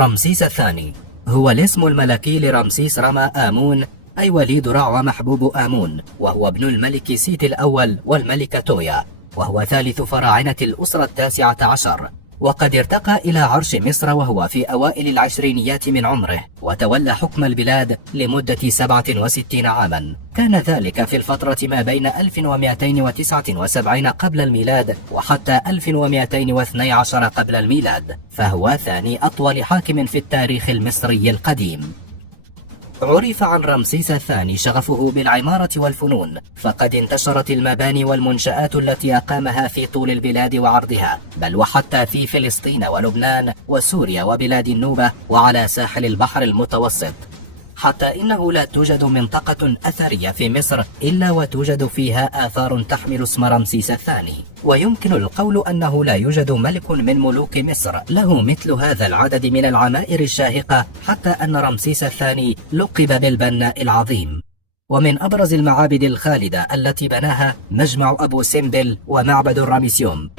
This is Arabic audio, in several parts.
رمسيس الثاني هو الاسم الملكي لرمسيس رما آمون، أي وليد رع ومحبوب آمون، وهو ابن الملك سيت الأول والملكة تويا، وهو ثالث فراعنة الأسرة 19، وقد ارتقى إلى عرش مصر وهو في أوائل العشرينيات من عمره، وتولى حكم البلاد لمدة 67 عاما. كان ذلك في الفترة ما بين 1279 قبل الميلاد وحتى 1212 قبل الميلاد، فهو ثاني أطول حاكم في التاريخ المصري القديم. عرف عن رمسيس الثاني شغفه بالعمارة والفنون، فقد انتشرت المباني والمنشآت التي أقامها في طول البلاد وعرضها، بل وحتى في فلسطين ولبنان وسوريا وبلاد النوبة وعلى ساحل البحر المتوسط، حتى إنه لا توجد منطقة أثرية في مصر إلا وتوجد فيها آثار تحمل اسم رمسيس الثاني. ويمكن القول أنه لا يوجد ملك من ملوك مصر له مثل هذا العدد من العمائر الشاهقة، حتى أن رمسيس الثاني لقب بالبناء العظيم. ومن أبرز المعابد الخالدة التي بناها مجمع أبو سمبل ومعبد الرامسيوم.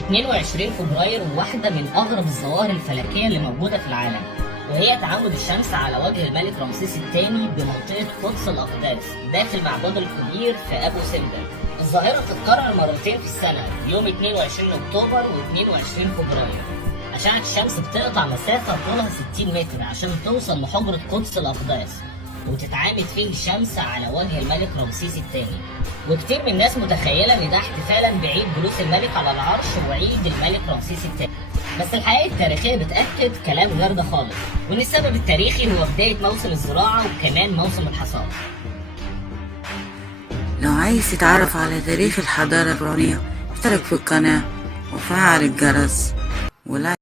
22 فبراير واحدة من أغرب الظواهر الفلكية اللي موجودة في العالم، وهي تعامد الشمس على وجه الملك رمسيس الثاني بمنطقة قدس الأقداس داخل معبده الكبير في أبو سمبل. الظاهرة بتتكرر مرتين في السنة، يوم 22 أكتوبر و22 فبراير. أشعة الشمس بتقطع مسافة طولها 60 متر عشان توصل لحجرة قدس الأقداس، وتتعامد فيه الشمس على وجه الملك رمسيس الثاني. وكتير من الناس متخيلة إن ده احتفالا بعيد جلوس الملك على العرش وعيد الملك رمسيس الثاني، بس الحقيقة التاريخية بتأكد كلام غير ده خالص، وإن السبب التاريخي هو بداية موسم الزراعة وكمان موسم الحصاد. لو عايز تتعرف على تاريخ الحضارة العبرانية اشترك في القناة وفعل الجرس ولايك.